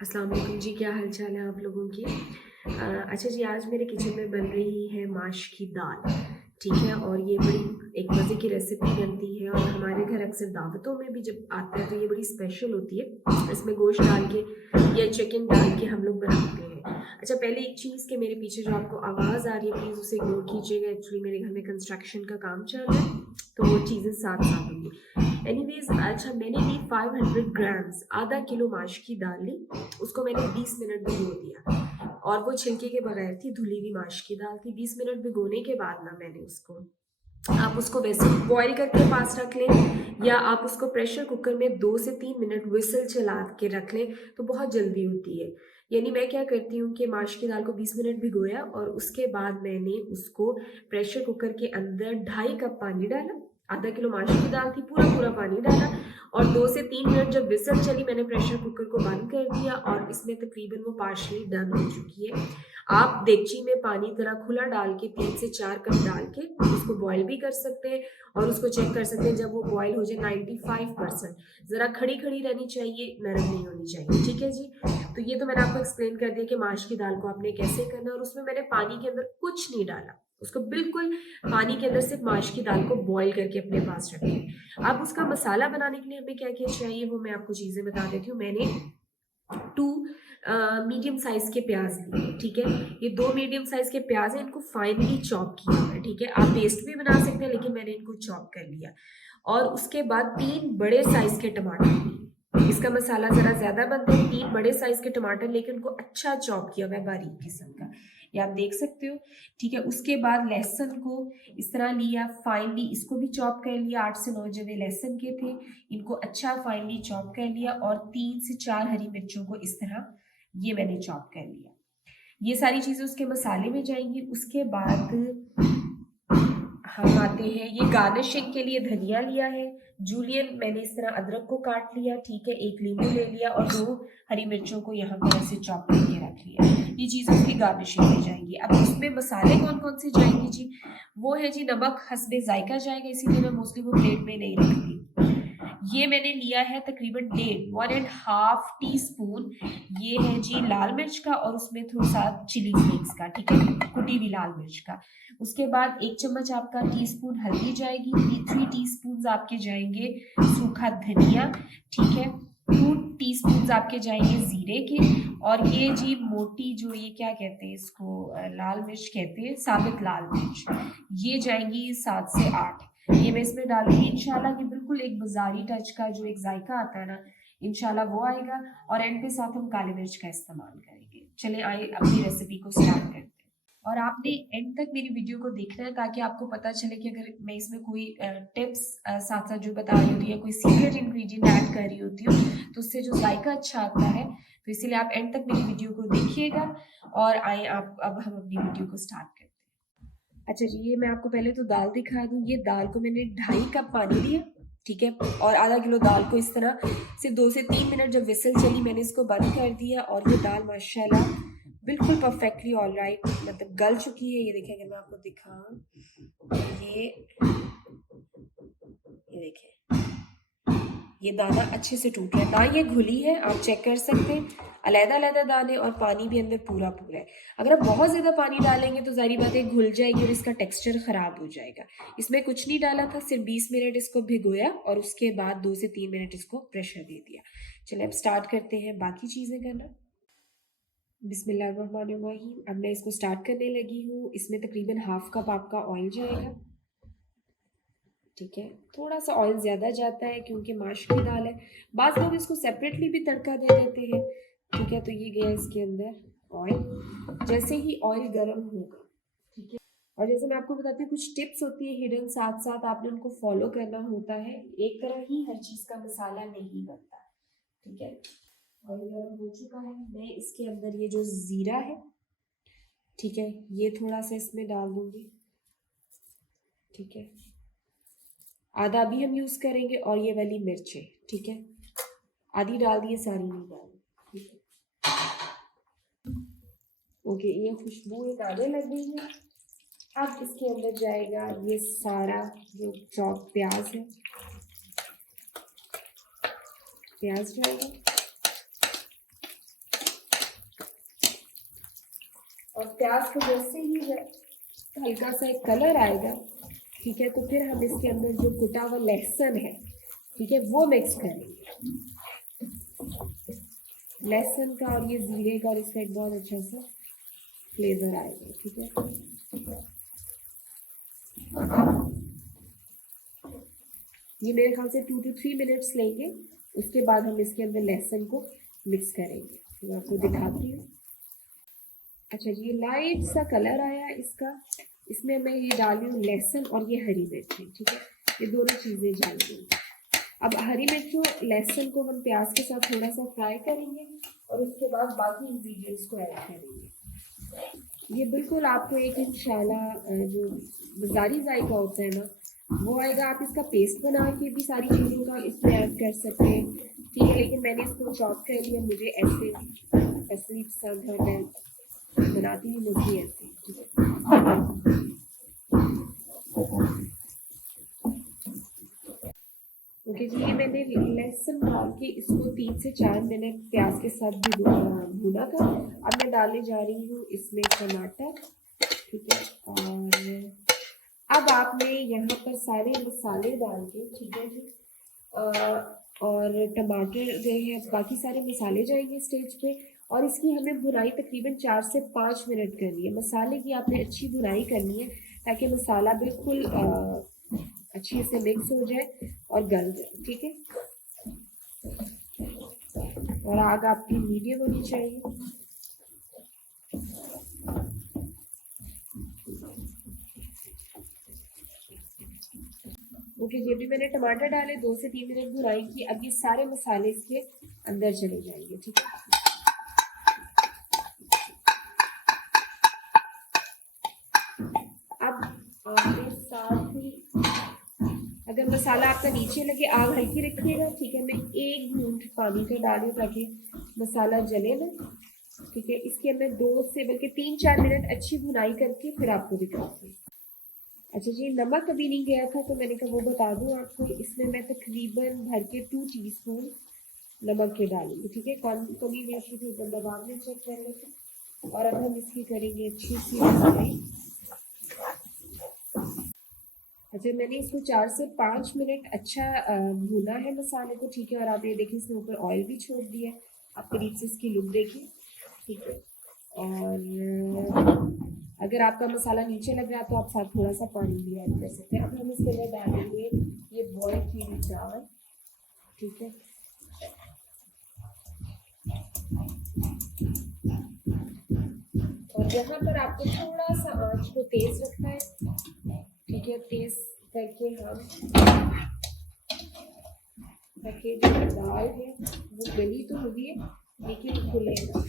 अस्सलाम वालेकुम जी, क्या हाल चाल है आप लोगों की। अच्छा जी, आज मेरे किचन में बन रही है माश की दाल। ठीक है, और ये बड़ी एक मज़े की रेसिपी बनती है और हमारे घर अक्सर दावतों में भी जब आता है तो ये बड़ी स्पेशल होती है। इसमें गोश्त डाल के या चिकन डाल के हम लोग बनाते हैं। अच्छा, पहले एक चीज़ के मेरे पीछे जो आपको आवाज़ आ रही है प्लीज़ उसे इग्नोर कीजिएगा। एक्चुअली मेरे घर में कंस्ट्रक्शन का काम चल रहा है तो वो चीज़ें साथ साथ होंगी। एनीवेज, अच्छा मैंने ली 500 ग्राम्स, आधा किलो माश की दाल ली। उसको मैंने 20 मिनट भिगो दिया और वो छिलके के बगैर थी, धुली हुई माश की दाल थी। 20 मिनट भिगोने के बाद ना मैंने उसको, आप उसको वैसे बॉईल करके पास रख लें या आप उसको प्रेशर कुकर में 2 से 3 मिनट विसल चला के रख लें तो बहुत जल्दी होती है। यानी मैं क्या करती हूँ कि माश की दाल को 20 मिनट भिगोया और उसके बाद मैंने उसको प्रेशर कुकर के अंदर 2.5 कप पानी डाला। आधा किलो माश की दाल थी, पूरा पूरा पानी डाला और 2 से 3 मिनट जब विसल चली मैंने प्रेशर कुकर को बंद कर दिया और इसमें तकरीबन वो पार्शली डन हो चुकी है। आप देगची में पानी तरह खुला डाल के 3 से 4 कप डाल के उसको बॉईल भी कर सकते हैं और उसको चेक कर सकते हैं जब वो बॉईल हो जाए 95%। ज़रा खड़ी खड़ी रहनी चाहिए, नरम नहीं होनी चाहिए। ठीक है जी, तो ये तो मैंने आपको एक्सप्लेन कर दिया कि माश की दाल को आपने कैसे करना है और उसमें मैंने पानी के अंदर कुछ नहीं डाला। उसको बिल्कुल पानी के अंदर सिर्फ माश की दाल को बॉईल करके अपने पास रखें। अब उसका मसाला बनाने के लिए हमें क्या क्या चाहिए वो मैं आपको चीज़ें बता देती हूँ। मैंने 2 मीडियम साइज़ के प्याज़ लिए, ठीक है? ये 2 मीडियम साइज़ के प्याज़ हैं, इनको फाइनली चॉप किया हुआ है, ठीक है? आप पेस्ट भी बना सकते हैं लेकिन मैंने इनको चॉप कर लिया और उसके बाद 3 बड़े साइज़ के टमाटर लिए। इसका मसाला ज़रा ज़्यादा बनता है, 3 बड़े साइज़ के टमाटर लेके उनको अच्छा चॉप किया हुआ है बारीक किस्म का, ये आप देख सकते हो, ठीक है? उसके बाद लहसुन को इस तरह लिया फाइनली, इसको भी चॉप कर लिया। 8 से 9 जवे लहसुन के थे, इनको अच्छा फाइनली चॉप कर लिया और 3 से 4 हरी मिर्चों को इस तरह ये मैंने चॉप कर लिया। ये सारी चीज़ें उसके मसाले में जाएँगी। उसके बाद हम आते हैं, ये गार्निशिंग के लिए धनिया लिया है, जूलियन मैंने इस तरह अदरक को काट लिया, ठीक है? 1 नींबू ले लिया और 2 हरी मिर्चों को यहाँ पर ऐसे चॉप करके रख लिया। ये चीज़ें उसकी गार्निशिंग में जाएँगी। अब उसमें मसाले कौन-कौन से जाएँगे जी? वो है जी नमक हस्बे ज़ायका जाएगा, इसीलिए मैं मोस्टली वो प्लेट में नहीं रखती। ये मैंने लिया है तकरीबन डेढ़ 1 एंड हाफ टी स्पून, ये है जी लाल मिर्च का और उसमें थोड़ा सा चिली फ्लेक्स का, ठीक है? कुटी हुई लाल मिर्च का। उसके बाद 1 चम्मच आपका टीस्पून हल्दी जाएगी, 3 टीस्पून्स आपके जाएँगे सूखा धनिया, ठीक है? 2 टीस्पून्स आपके जाएँगे ज़ीरे के और ये जी मोटी जो ये क्या कहते हैं इसको लाल मिर्च कहते हैं, साबित लाल मिर्च, ये जाएँगी 7 से 8। ये मैं इसमें डालूँगी इंशाल्लाह कि बिल्कुल एक बाज़ारी टच का जो एक ज़ायका आता है ना, इंशाल्लाह वो आएगा और एंड पे साथ हम काली मिर्च का इस्तेमाल करेंगे। चलिए आइए अपनी रेसिपी को स्टार्ट करते हैं। और आपने एंड तक मेरी वीडियो को देखना है ताकि आपको पता चले कि अगर मैं इसमें कोई टिप्स साथ-साथ जो बता रही होती है या कोई सीक्रेट इंग्रीडिएंट ऐड कर रही होती हूँ, तो उससे जो ज़ायका अच्छा आता है, तो इसीलिए आप एंड तक मेरी वीडियो को देखिएगा और आइए आप अब हम अपनी वीडियो को स्टार्ट करते हैं। अच्छा जी, ये मैं आपको पहले तो दाल दिखा दूँ। ये दाल को मैंने 2.5 कप पानी लिया, ठीक है? और आधा किलो दाल को इस तरह सिर्फ़ 2 से 3 मिनट जब विसल चली मैंने इसको बंद कर दिया और ये दाल माशाल्लाह बिल्कुल परफेक्टली ऑलराइट मतलब गल चुकी है। ये देखिए अगर मैं आपको दिखाऊँ, ये ये देखिए। ये दाना अच्छे से टूट रहा है, ना ये घुली है, आप चेक कर सकते हैं। अलग-अलग दाने और पानी भी अंदर पूरा-पूरा है। अगर आप बहुत ज़्यादा पानी डालेंगे तो ज़ाहिर बात है घुल जाएगी और इसका टेक्सचर ख़राब हो जाएगा। इसमें कुछ नहीं डाला था, सिर्फ़ 20 मिनट इसको भिगोया और उसके बाद 2 से 3 मिनट इसको प्रेशर दे दिया। चलिए अब स्टार्ट करते हैं बाकी चीज़ें करना। बिस्मिल्लाहिर्रहमानिर्रहीम। अब मैं इसको स्टार्ट करने लगी हूँ। इसमें तकरीबन हाफ़ कप आपका ऑयल जाएगा। ठीक है, थोड़ा-सा ऑयल ज़्यादा जाता है क्योंकि माश की दाल है। बाज़ लोग इसको सेपरेटली भी तड़का दे देते हैं, ठीक है? तो ये गया इसके अंदर ऑयल। जैसे ही ऑयल गरम होगा, ठीक है? और जैसे मैं आपको बताती हूँ कुछ टिप्स होती है हिडन, साथ-साथ आपने उनको फॉलो करना होता है। एक तरह ही हर चीज़ का मसाला नहीं बनता, ठीक है? ऑयल गरम हो चुका है, मैं इसके अंदर ये जो ज़ीरा है, ठीक है? ये थोड़ा-सा इसमें डाल दूँगी, ठीक है? आधा भी हम यूज़ करेंगे और ये वाली मिर्चें, ठीक है? आधी डाल दी है, सारी नहीं डाली, ठीक है? ओके, ये खुशबू एक आने लग गई है। अब इसके अंदर जाएगा ये सारा जो चॉप प्याज है, प्याज जाएगा, और प्याज को जैसे ही हल्का सा एक कलर आएगा, ठीक है, तो फिर हम इसके अंदर जो कुटा हुआ लहसुन है, ठीक है, वो मिक्स करेंगे। लहसुन का और ये जीरे का, और इसका एक बहुत अच्छा सा फ्लेवर आएगा, ठीक है। ये मेरे ख्याल से 2 to 3 मिनट्स लेंगे। उसके बाद हम इसके अंदर लहसुन को मिक्स करेंगे। तो मैं आपको दिखाती हूँ। अच्छा जी, ये लाइट सा कलर आया इसका। इसमें मैं ये डाली हूँ लहसुन और ये हरी मिर्ची, ठीक है, ये दोनों चीज़ें डाल दूँगी। अब हरी मिर्च और लहसुन को हम प्याज के साथ थोड़ा सा फ्राई करेंगे और उसके बाद बाकी इंग्रेडिएंट्स को ऐड करेंगे। ये बिल्कुल आपको एक इंशाल्लाह जो बाज़ारी जायका होता है ना, वो आएगा। आप इसका पेस्ट बना के भी सारी चीज़ों का इसमें ऐड कर सकते हैं, ठीक है, लेकिन मैंने इसको चॉप कर लिया। मुझे ऐसे असली पसंद है, मैं बनाती हूँ मुझे ऐसे, ठीक है। ओके जी, ये मैंने लहसुन डाल के इसको 3 से 4 मिनट प्याज के साथ भी भूना था। अब मैं डालने जा रही हूँ इसमें टमाटर, ठीक है, और अब आपने यहाँ पर सारे मसाले डाल के, ठीक है जी, और टमाटर गए हैं, बाकी सारे मसाले जाएंगे स्टेज पे। और इसकी हमें भुनाई तकरीबन 4 से 5 मिनट करनी है। मसाले की आपने अच्छी भुनाई करनी है ताकि मसाला बिल्कुल अच्छे से मिक्स हो जाए और गल जाए, ठीक है। और आग आपकी मीडियम होनी चाहिए। ओके जी, अभी मैंने टमाटर डाले, 2 से 3 मिनट भुनाई की। अब ये सारे मसाले इसके अंदर चले जाएंगे, ठीक है। अब आपके साथ ही अगर मसाला आपका नीचे लगे, आग हल्की रखिएगा, ठीक है। मैं 1 घूंट पानी का डालूँ ताकि मसाला जले ना, ठीक है। इसके अंदर 2 से बल्कि 3-4 मिनट अच्छी भुनाई करके फिर आपको दिखाऊंगी। अच्छा जी, नमक अभी नहीं गया था तो मैंने कहा वो बता दूं आपको। इसमें मैं तकरीबन भर के 2 टीस्पून नमक के डालूंगी, ठीक है। कमी बेशी थी तो दबाव में चेक कर लेते। और अब हम इसकी करेंगे अच्छी सी भुनाई। अच्छा, मैंने इसको 4 से 5 मिनट अच्छा भूना है मसाले को, ठीक है। और आप ये देखिए इसके ऊपर ऑयल भी छोड़ दिया है। आप करीब से इसकी लुक देखिए, ठीक है। और अगर आपका मसाला नीचे लग रहा है तो आप साथ थोड़ा सा पानी भी ऐड कर सकते हैं। अब हम इसके अंदर डालेंगे ये बॉयल की हुई दाल, ठीक है। और यहाँ पर आपको थोड़ा सा आंच को तेज रखना है, ठीक है। तेज करके हम ताकि जो दाल है वो गली तो होगी है लेकिन खुलेगा।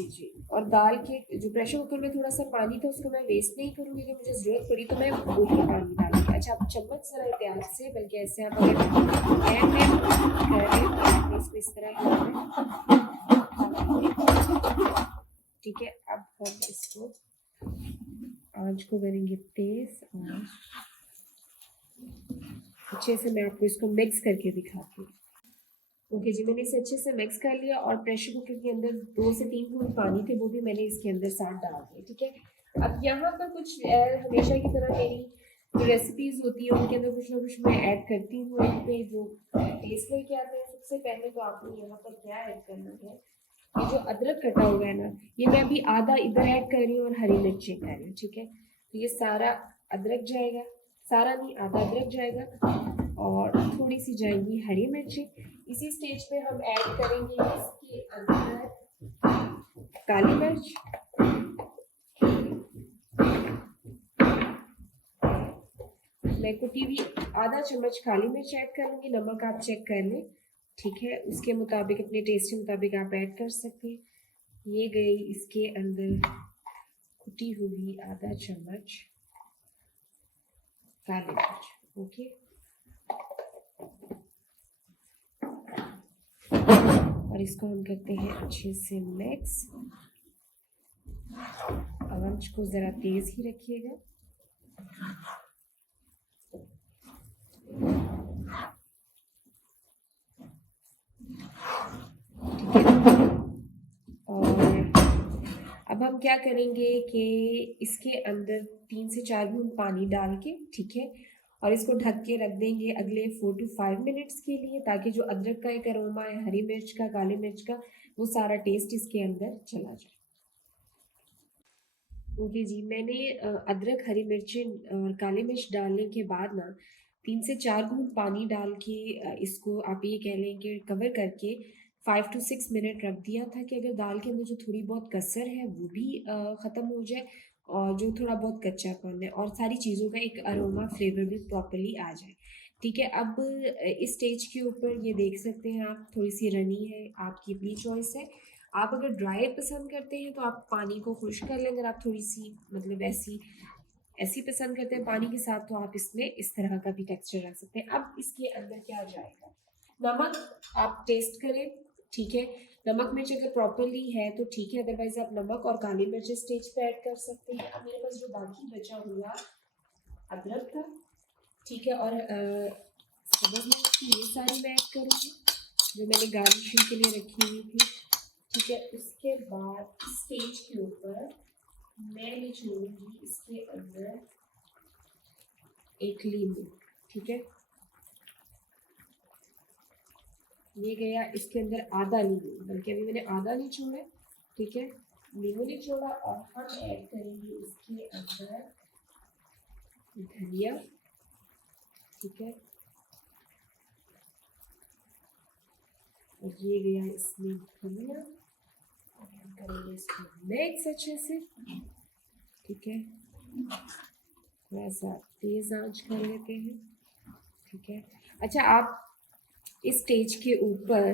जी, और दाल के जो प्रेशर कुकर में थोड़ा सा पानी था उसको मैं वेस्ट नहीं करूँगी कि मुझे ज़रूरत पड़ी तो मैं वो ही पानी डालूँगी। अच्छा, आप चम्मच ज़रा एहतियात से, बल्कि ऐसे आप अगर हैंड में कर रहे तो इसको इस तरह ठीक है। अब हम इसको आंच को करेंगे तेज और अच्छे से मैं आपको इसको मिक्स करके दिखाती हूँ। ओके जी, मैंने इसे अच्छे से मिक्स कर लिया और प्रेशर कुकर के अंदर 2 से 3 घूंट पानी थे वो भी मैंने इसके अंदर साथ डाल दिए, ठीक है। अब यहाँ पर कुछ हमेशा की तरह मेरी जो रेसिपीज़ होती है उनके अंदर कुछ ना कुछ मैं ऐड करती हूँ पे जो टेस्ट लेके आते हैं। सबसे पहले तो आपको यहाँ पर क्या ऐड करना है, ये जो अदरक कटा हुआ है ना, ये मैं अभी आधा इधर ऐड कर रही हूँ और हरी मिर्ची कर रही हूँ, ठीक है। तो ये सारा अदरक जाएगा, सारा नहीं आधा अदरक जाएगा और थोड़ी सी जाएगी हरी मिर्ची। इसी स्टेज पे हम ऐड करेंगे इसके अंदर काली मिर्च, मैं कुटी हुई आधा चम्मच काली मिर्च ऐड करूँगी। नमक आप चेक कर लें, ठीक है, उसके मुताबिक अपने टेस्ट के मुताबिक आप ऐड कर सकते हैं। ये गई इसके अंदर कुटी हुई आधा चम्मच काली मिर्च, ओके। और इसको हम करते हैं अच्छे से मिक्स। आंच को ज़रा तेज़ ही रखिएगा। और अब हम क्या करेंगे कि इसके अंदर 3 से 4 बूंद पानी डाल के, ठीक है, और इसको ढक के रख देंगे अगले 4 to 5 मिनट्स के लिए, ताकि जो अदरक का एक अरोमा है, हरी मिर्च का, काली मिर्च का, वो सारा टेस्ट इसके अंदर चला जाए। ओके जी, मैंने अदरक, हरी मिर्चें और काली मिर्च डालने के बाद ना 3 से 4 घूंट पानी डाल के इसको आप ये कह लें कि कवर करके 5 to 6 मिनट रख दिया था, कि अगर दाल के अंदर जो थोड़ी बहुत कसर है वो भी ख़त्म हो जाए, और जो थोड़ा बहुत कच्चापन है और सारी चीज़ों का एक अरोमा फ्लेवर भी प्रॉपरली आ जाए। ठीक है, अब इस स्टेज के ऊपर ये देख सकते हैं आप, थोड़ी सी रनी है, आपकी अपनी चॉइस है। आप अगर ड्राई पसंद करते हैं तो आप पानी को खुश्क कर लें, अगर आप थोड़ी सी मतलब ऐसी ऐसी पसंद करते हैं पानी के साथ, तो आप इसमें इस तरह का भी टेक्सचर रख सकते हैं। अब इसके अंदर क्या जाएगा, नमक आप टेस्ट करें, ठीक है, नमक मिर्च अगर प्रॉपरली है तो ठीक है, अदरवाइज आप नमक और काली मिर्च स्टेज पे ऐड कर सकते हैं। अब मेरे पास जो बाकी बचा हुआ अदरक था, ठीक है, और सब्ज़ मिर्च की ये सारी मैं ऐड करूँगी जो मैंने गार्निशिंग के लिए रखी हुई थी। ठीक है, उसके बाद स्टेज के ऊपर मैं निचोड़ूंगी इसके अंदर एक लींबू। ठीक है, ये गया इसके अंदर आधा लींबू, बल्कि अभी मैंने आधा निचोड़ा। ठीक है, नींबू निचोड़ा, और हम ऐड करेंगे इसके अंदर धनिया। ठीक है, और ये गया इसमें धनिया, और हम करेंगे इसको मिक्स अच्छे से। ठीक है, थोड़ा सा तेज आंच कर लेते हैं। ठीक है, अच्छा, आप इस स्टेज के ऊपर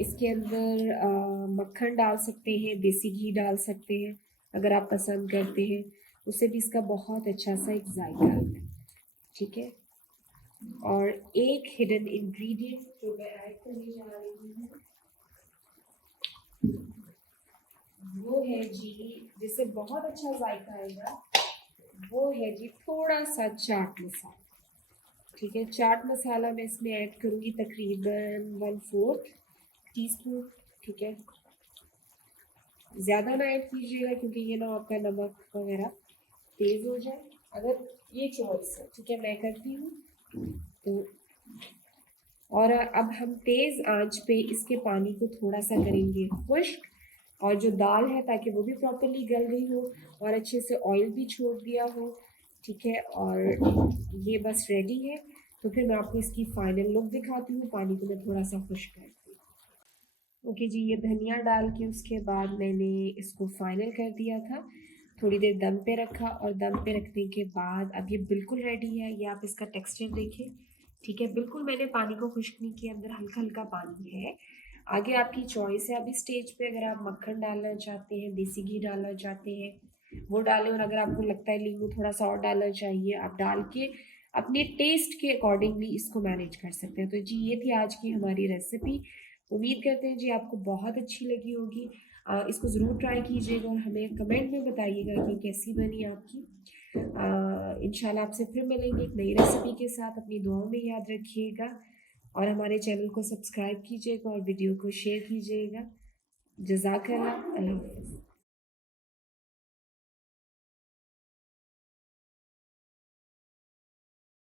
इसके अंदर मक्खन डाल सकते हैं, देसी घी डाल सकते हैं अगर आप पसंद करते हैं, उससे भी इसका बहुत अच्छा सा एक जायका आता है। ठीक है, और एक हिडन इंग्रेडिएंट जो मैं ऐड करने जा रही हूँ वो है जी, जिससे बहुत अच्छा जायका आएगा, वो है जी थोड़ा सा चाट मसाला। ठीक है, चाट मसाला मैं इसमें ऐड करूँगी तकरीबन 1/4 टीस्पून। ठीक है, ज़्यादा ना ऐड कीजिएगा क्योंकि ये ना आपका नमक वगैरह तेज़ हो जाए, अगर ये चॉइस है। ठीक है, मैं करती हूँ तो। और अब हम तेज़ आंच पे इसके पानी को थोड़ा सा करेंगे खुश्क, और जो दाल है ताकि वो भी प्रॉपरली गल गई हो और अच्छे से ऑयल भी छोड़ दिया हो। ठीक है, और ये बस रेडी है, तो फिर मैं आपको इसकी फाइनल लुक दिखाती हूँ। पानी को मैं थोड़ा सा खुश्क करती हूँ। ओके जी, ये धनिया डाल के उसके बाद मैंने इसको फाइनल कर दिया था, थोड़ी देर दम पे रखा, और दम पे रखने के बाद अब ये बिल्कुल रेडी है। ये आप इसका टेक्सचर देखें। ठीक है, बिल्कुल मैंने पानी को खुश्क नहीं किया, अंदर हल्का हल्का पानी है। आगे आपकी चॉइस है, अभी स्टेज पे अगर आप मक्खन डालना चाहते हैं, देसी घी डालना चाहते हैं वो डालें, और अगर आपको लगता है नींबू थोड़ा सा और डालना चाहिए, आप डाल के अपने टेस्ट के अकॉर्डिंगली इसको मैनेज कर सकते हैं। तो जी, ये थी आज की हमारी रेसिपी। उम्मीद करते हैं जी आपको बहुत अच्छी लगी होगी। इसको ज़रूर ट्राई कीजिएगा और हमें कमेंट में बताइएगा कि कैसी बनी आपकी। इंशाल्लाह आपसे फिर मिलेंगे एक नई रेसिपी के साथ। अपनी दुआओं में याद रखिएगा, और हमारे चैनल को सब्सक्राइब कीजिएगा और वीडियो को शेयर कीजिएगा। जज़ाकल्लाह, अल्लाह हाफ़िज़।